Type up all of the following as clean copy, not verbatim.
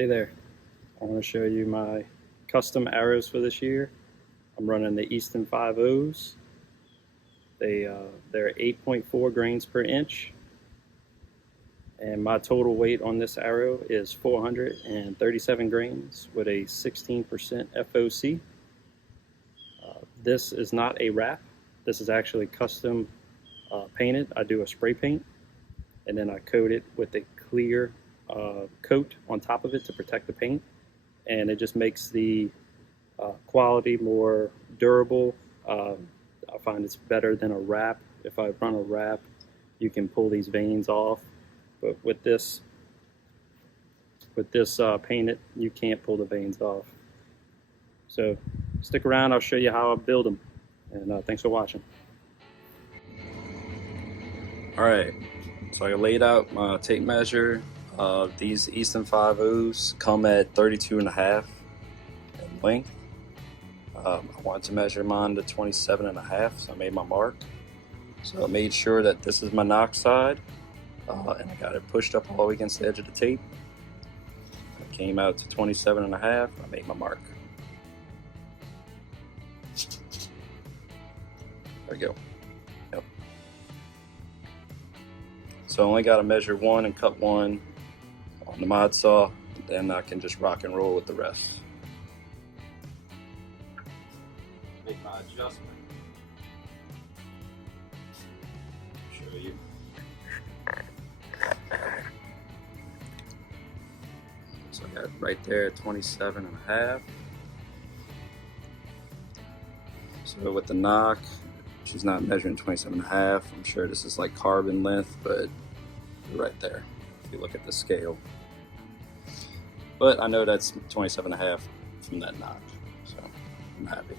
Hey there, I want to show you my custom arrows for this year. I'm running the Easton 5.0s. They're 8.4 grains per inch, and my total weight on this arrow is 437 grains with a 16% FOC. This is not a wrap. This is actually custom painted. I do a spray paint, and then I coat it with a clear coat on top of it to protect the paint, and it just makes the quality more durable. I find it's better than a wrap. If I run a wrap, you can pull these veins off, but with this painted, you can't pull the veins off. So stick around, I'll show you how I build them, and thanks for watching. Alright, so I laid out my tape measure. These Easton 5.0s come at 32.5 in length. I wanted to measure mine to 27.5, so I made my mark. So I made sure that this is my knock side, and I got it pushed up all the way against the edge of the tape. It came out to 27.5, I made my mark. There we go. Yep. So I only got to measure one and cut one on the mod saw, then I can just rock and roll with the rest. Make my adjustment. Show you. So I got right there at 27.5. So with the knock, she's not measuring 27.5. I'm sure this is like carbon length, but right there if you look at the scale. But I know that's 27.5 from that knock, so I'm happy.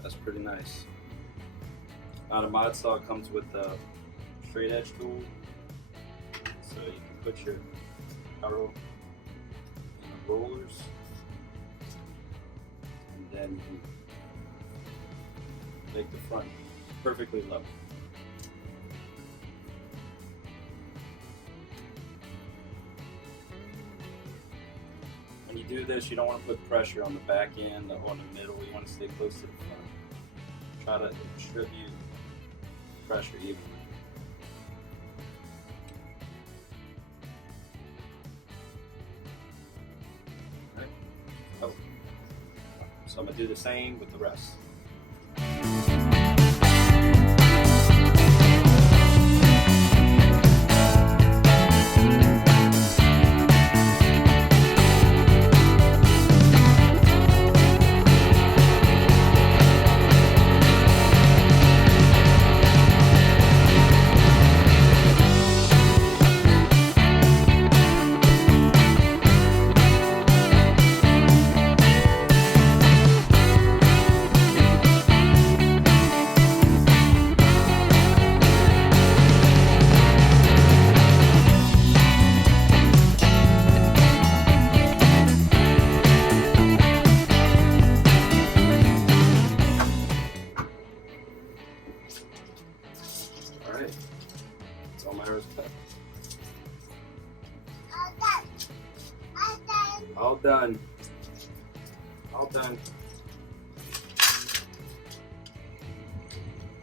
That's pretty nice. Now the mod saw comes with the straight edge tool, so you can put your arrow in the rollers, and then you can make the front perfectly level. When you do this, you don't want to put pressure on the back end or on the middle. You want to stay close to the front. Try to distribute pressure evenly. Right. Oh. So I'm going to do the same with the rest. Alright, that's all my arrows cut. All done. All done.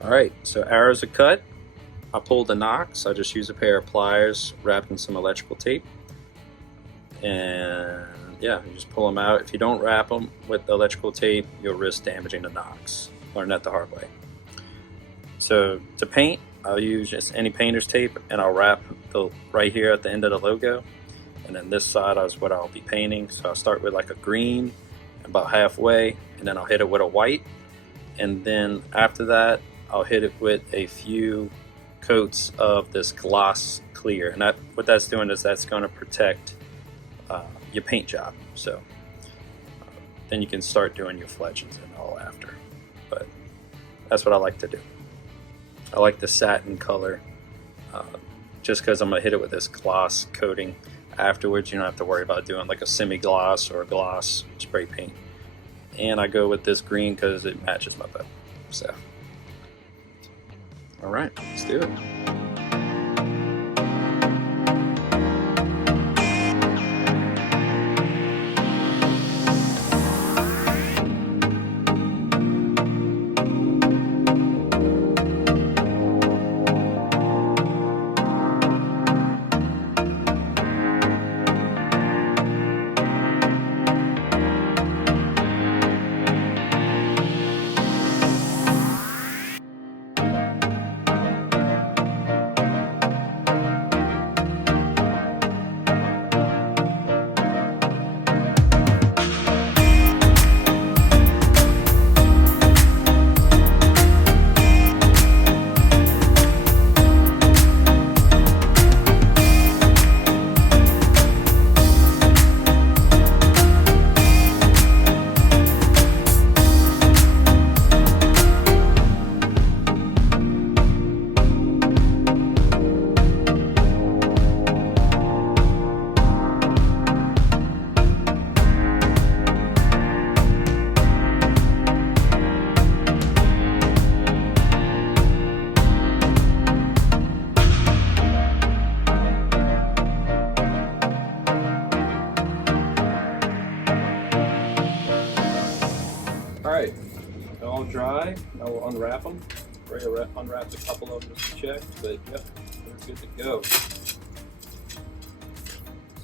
Alright, so arrows are cut. I pulled the knocks. I just use a pair of pliers wrapped in some electrical tape. And yeah, you just pull them out. If you don't wrap them with the electrical tape, you'll risk damaging the knocks. Learned that the hard way. So to paint, I'll use just any painter's tape, and I'll wrap the right here at the end of the logo. And then this side is what I'll be painting. So I'll start with like a green, about halfway, and then I'll hit it with a white. And then after that, I'll hit it with a few coats of this gloss clear. And what that's doing is that's going to protect your paint job. So then you can start doing your fletchings and all after. But That's what I like to do. I like the satin color, just because I'm going to hit it with this gloss coating afterwards. You don't have to worry about doing like a semi-gloss or a gloss spray paint. And I go with this green because it matches my bow. So, all right, let's do it. Alright, they're all dry. Now we'll unwrap them. Already unwrapped a couple of them just to check, but yep, they're good to go.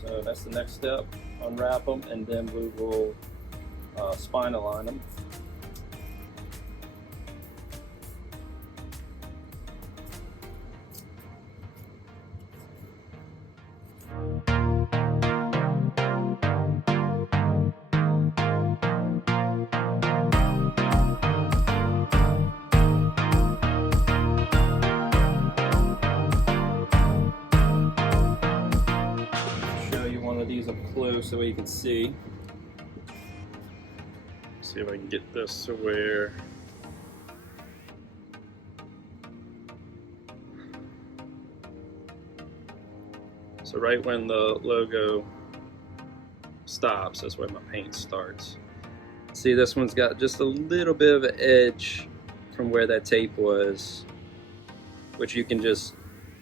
So that's the next step. Unwrap them, and then we will spine align them. One of these up close so you can see. See if I can get this to where so right when the logo stops, that's where my paint starts. See, this one's got just a little bit of an edge from where that tape was, which you can just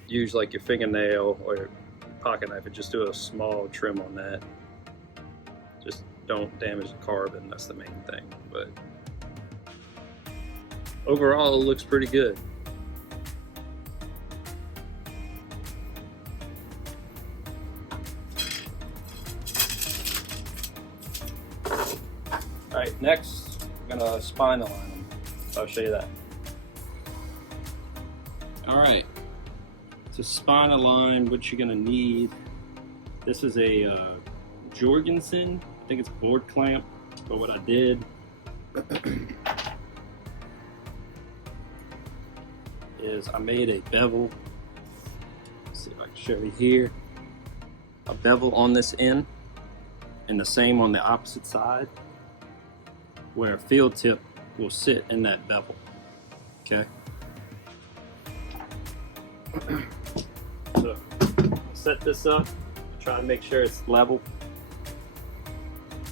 use like your fingernail or your pocket knife and just do a small trim on that. Just don't damage the carbon, that's the main thing. But overall, it looks pretty good. Alright, next I'm gonna spine align them. So I'll show you that. Alright. To spine align, what you're gonna need, this is a Jorgensen, I think it's board clamp, but what I did is I made a bevel. Let's see if I can show you here. A bevel on this end, and the same on the opposite side, where a field tip will sit in that bevel. Okay. So set this up, try to make sure it's level.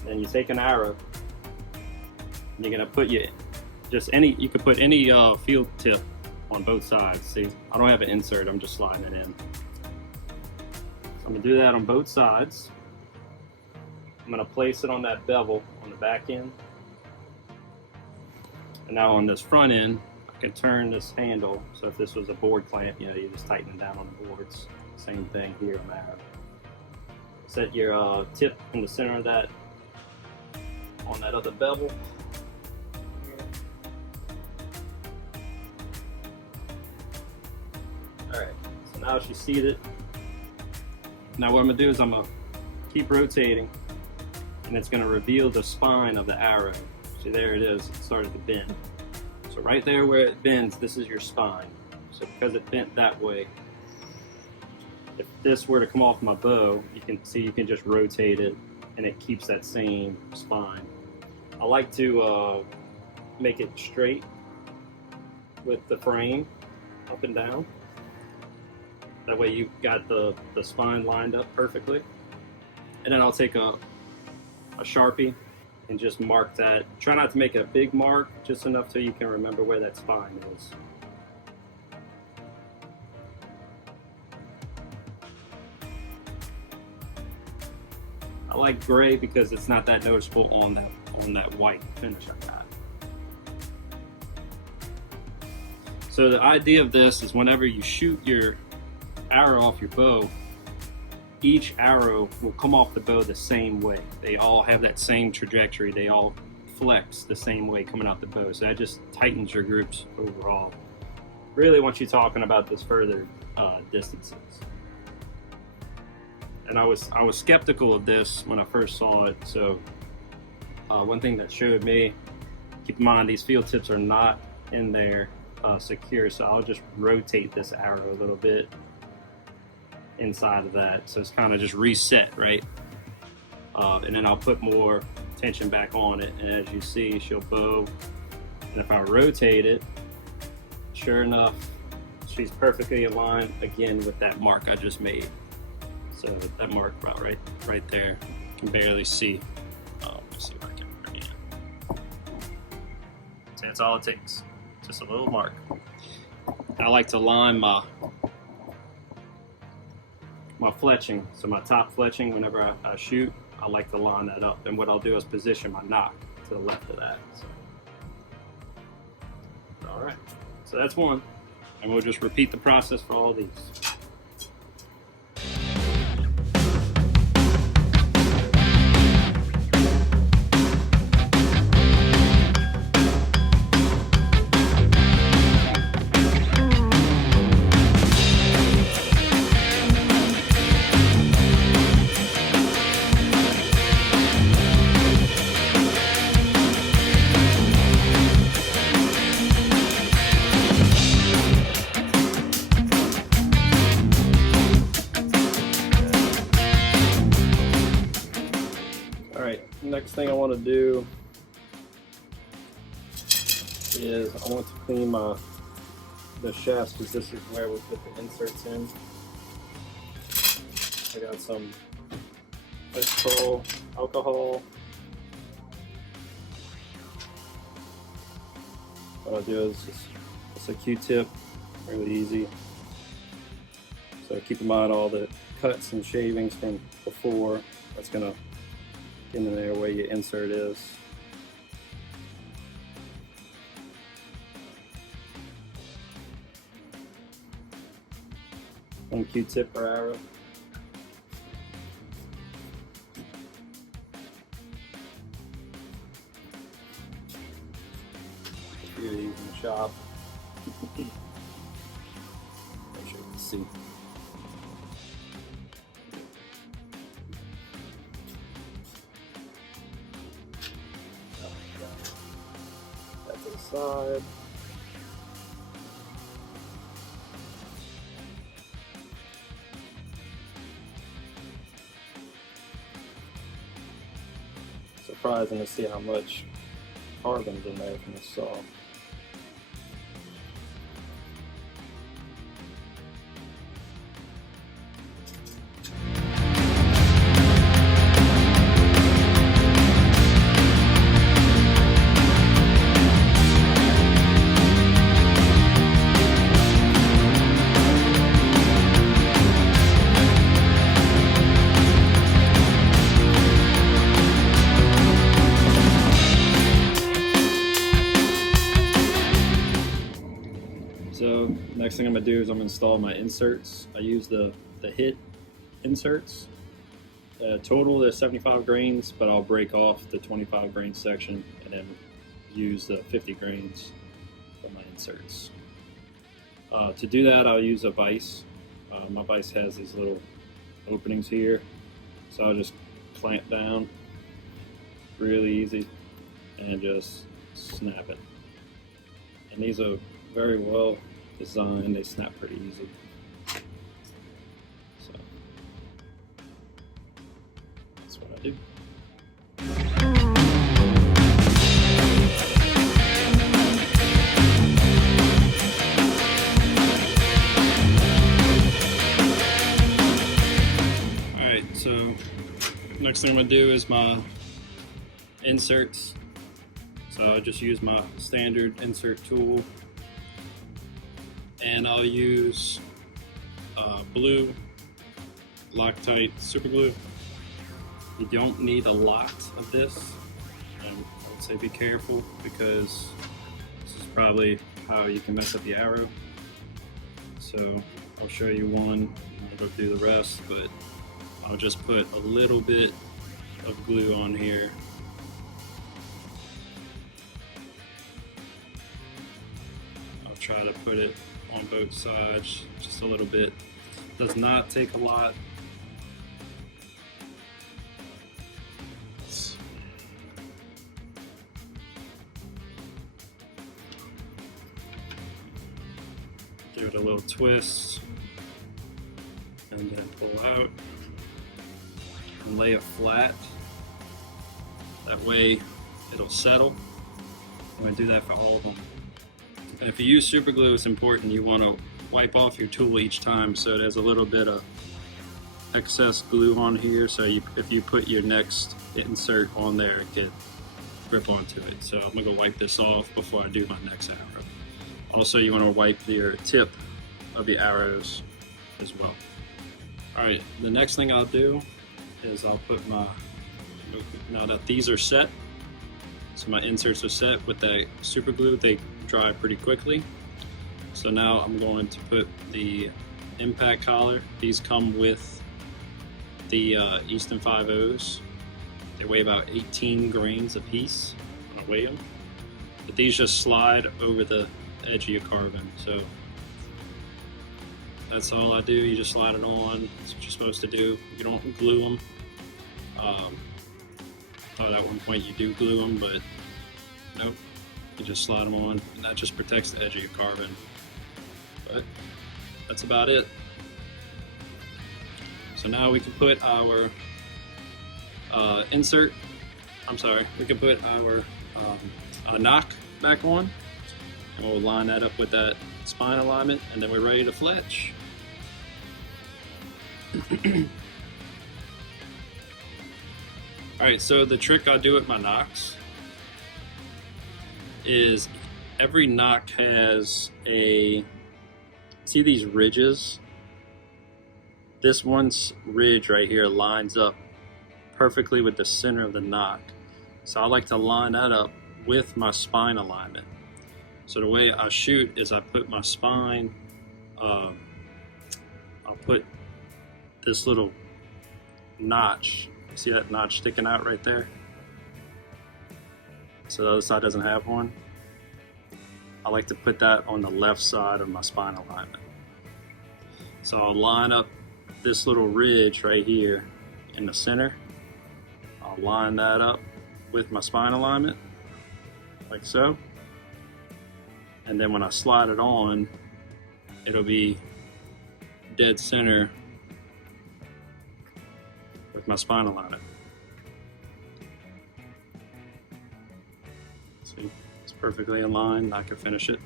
Then you take an arrow, and you're gonna put you could put any field tip on both sides. See, I don't have an insert, I'm just sliding it in. So I'm gonna do that on both sides. I'm gonna place it on that bevel on the back end. And now on this front end, I can turn this handle. So if this was a board clamp, you know, you just tighten it down on the boards. Same thing here on that. Set your tip in the center of that, on that other bevel. Alright, so now she's seated. Now what I'm gonna do is I'm gonna keep rotating, and it's gonna reveal the spine of the arrow. See, there it is, it started to bend. So right there where it bends, this is your spine. So because it bent that way, if this were to come off my bow, you can see you can just rotate it and it keeps that same spine. I like to make it straight with the frame up and down. That way you've got the spine lined up perfectly. And then I'll take a Sharpie and just mark that. Try not to make a big mark, just enough so you can remember where that spine is. I like gray because it's not that noticeable on that white finish I got. So the idea of this is whenever you shoot your arrow off your bow, each arrow will come off the bow the same way. They all have that same trajectory. They all flex the same way coming out the bow. So that just tightens your groups overall. Really want you talking about this further distances. And I was skeptical of this when I first saw it. So one thing that showed me, keep in mind these field tips are not in there secure, so I'll just rotate this arrow a little bit inside of that, so it's kind of just reset, right? And then I'll put more tension back on it, and as you see, she'll bow. And if I rotate it, sure enough, she's perfectly aligned again with that mark I just made. So that mark about right there, you can barely see. Let's see if I can bring it in. So that's all it takes, just a little mark. I like to line my fletching, so my top fletching, whenever I shoot, I like to line that up. And what I'll do is position my nock to the left of that. So. All right, so that's one. And we'll just repeat the process for all these. Next thing I want to do is I want to clean the shafts, because this is where we put the inserts in. I got some alcohol. What I'll do is just a Q-tip, really easy. So keep in mind all the cuts and shavings from before. That's gonna in there where your insert is. One Q-tip per arrow. A few of these in the shop. Make sure you can see. Side. Surprising to see how much carbon's in there from the saw. So next thing I'm gonna do is I'm gonna install my inserts. I use the hit inserts. Total there's 75 grains, but I'll break off the 25 grain section and then use the 50 grains for my inserts. To do that, I'll use a vise. My vise has these little openings here, so I'll just clamp down really easy and just snap it. And these are very well designed, they snap pretty easy. So that's what I do. next thing I'm gonna do is my inserts. So I just use my standard insert tool, and I'll use blue Loctite super glue. You don't need a lot of this, and I would say be careful because this is probably how you can mess up the arrow. So I'll show you one, and I'll go do the rest, but I'll just put a little bit of glue on here. I'll try to put it on both sides, just a little bit. Does not take a lot. Give it a little twist and then pull out and lay it flat. That way it'll settle. I'm going to do that for all of them. And if you use super glue, it's important you want to wipe off your tool each time so there's a little bit of excess glue on here, so if you put your next insert on there, it can grip onto it. So I'm going to go wipe this off before I do my next arrow. Also, you want to wipe your tip of the arrows as well. Alright, the next thing I'll do is I'll put my, now that these are set, so my inserts are set with that super glue, they dry pretty quickly. So now I'm going to put the impact collar. These come with the Easton 5.0s. They weigh about 18 grains a piece when I weigh them. But these just slide over the edge of your carbon. So that's all I do. You just slide it on. That's what you're supposed to do. You don't glue them. Thought at one point you do glue them, but nope. You just slide them on, and that just protects the edge of your carbon. But that's about it. So now we can put our we can put our knock back on, and we'll line that up with that spine alignment, and then we're ready to fletch. Alright, so the trick I do with my knocks is every knock has see these ridges? This one's ridge right here lines up perfectly with the center of the knock. So I like to line that up with my spine alignment. So the way I shoot is I put my spine, I'll put this little notch. See that notch sticking out right there? So the other side doesn't have one. I like to put that on the left side of my spine alignment. So I'll line up this little ridge right here in the center. I'll line that up with my spine alignment, like so. And then when I slide it on, it'll be dead center with my spine alignment. See, it's perfectly in line. I can finish it.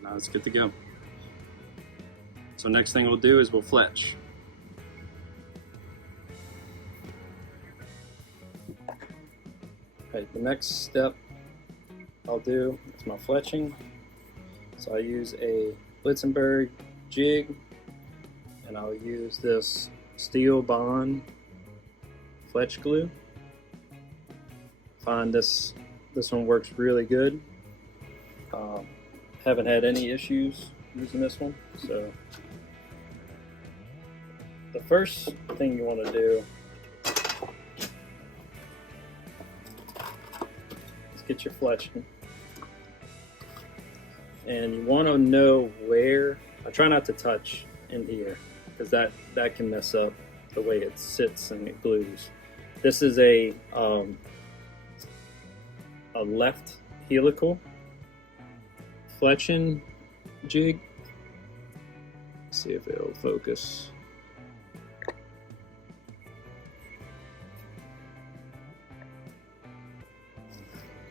Now it's good to go. So next thing we'll do is we'll fletch. Okay, the next step I'll do is my fletching. So I use a Blitzenberg jig, and I'll use this Steel Bond fletch glue. Find this one works really good. Haven't had any issues using this one. So the first thing you want to do is get your fletching, and you want to know where. I try not to touch in here because that can mess up the way it sits and it glues. This is a left helical fletching jig. Let's see if it'll focus.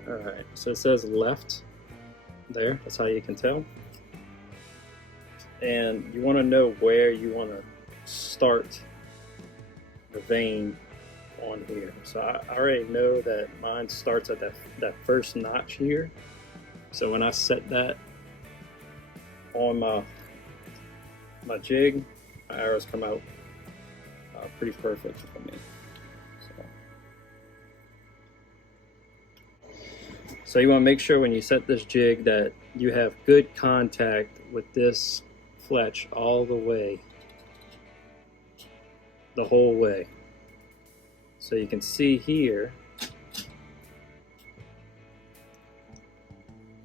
Alright, so it says left there, that's how you can tell. and you want to know where you want to start the vein on here. So I already know that mine starts at that first notch here. So when I set that on my jig, my arrows come out pretty perfect for me. So you want to make sure when you set this jig that you have good contact with this fletch all the way, the whole way. So you can see here,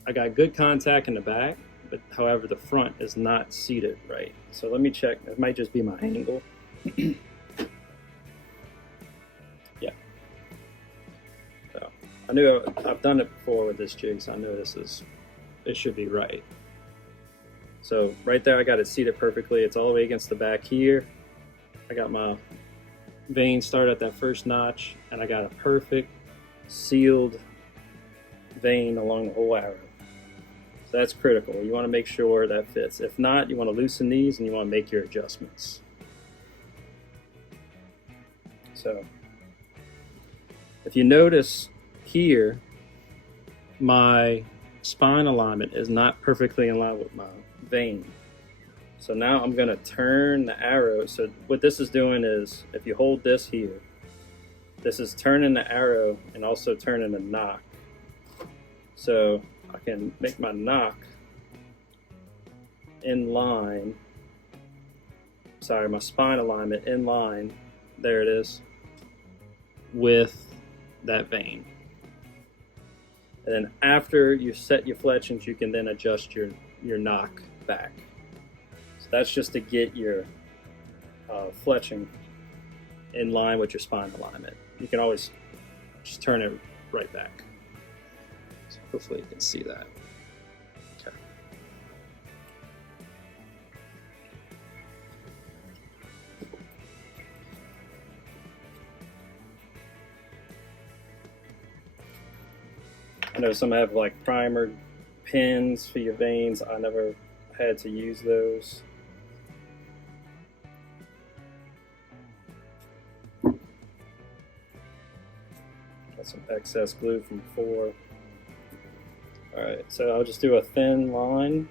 I got good contact in the back, but however the front is not seated right. So let me check, it might just be my angle. Yeah. So I knew I've done it before with this jig, so I know it should be right. So right there, I got it seated perfectly. It's all the way against the back here. I got my vein start at that first notch, and I got a perfect sealed vein along the whole arrow. So that's critical. You want to make sure that fits. If not, you want to loosen these and you want to make your adjustments. So if you notice here, my spine alignment is not perfectly in line with my vein. So now I'm going to turn the arrow. So what this is doing is, if you hold this here, this is turning the arrow and also turning the knock. So I can make my knock in line, sorry, my spine alignment in line, there it is, with that vein. And then after you set your fletchings, you can then adjust your knock back. So that's just to get your fletching in line with your spine alignment. You can always just turn it right back. So hopefully you can see that. Okay. I know some have like primer pins for your veins. I never had to use those. Got some excess glue from before. Alright, so I'll just do a thin line.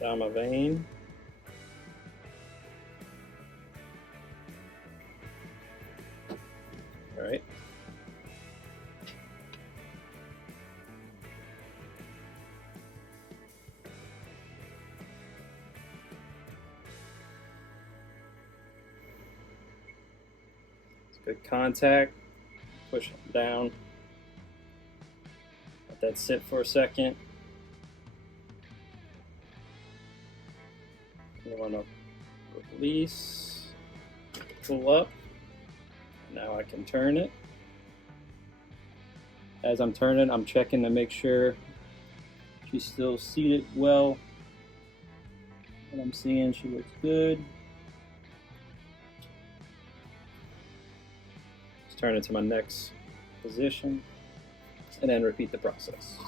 Down my vein. Alright. Good contact, push it down, let that sit for a second. You want to release, pull up, now I can turn it. As I'm turning, I'm checking to make sure she's still seated well. What I'm seeing, she looks good. Turn it to my next position, and then repeat the process.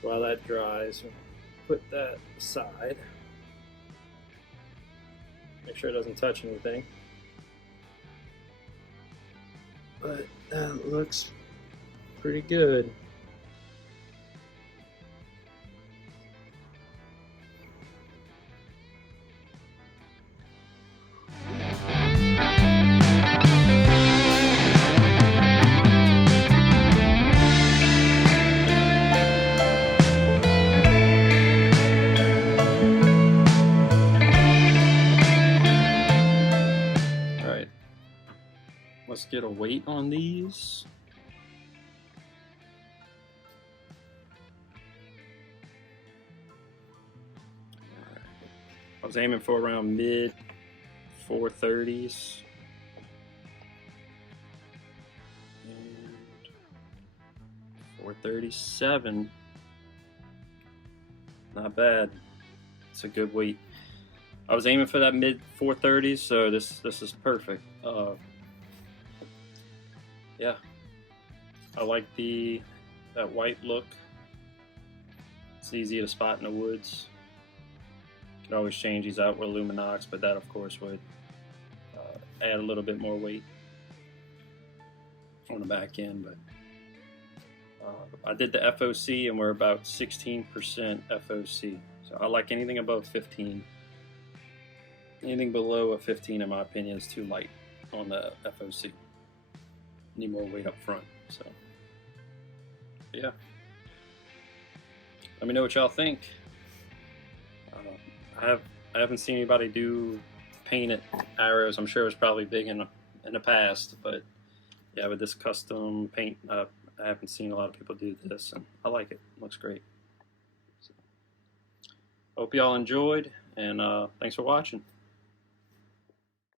So while that dries, put that aside. Make sure it doesn't touch anything. But that looks pretty good. Let's get a weight on these. was aiming for around mid 430s. And 437. Not bad. It's a good weight. I was aiming for that mid 430s, so this is perfect. Yeah, I like that white look. It's easy to spot in the woods. You can always change these out with Luminox, but that of course would add a little bit more weight on the back end. But I did the FOC and we're about 16% FOC. So I like anything above 15. Anything below a 15, in my opinion, is too light on the FOC. Need more weight up front. So yeah, let me know what y'all think. I haven't seen anybody do painted arrows. I'm sure it was probably big in the past, but yeah, with this custom paint, I haven't seen a lot of people do this, and I like it. Looks great. So, hope y'all enjoyed, and thanks for watching.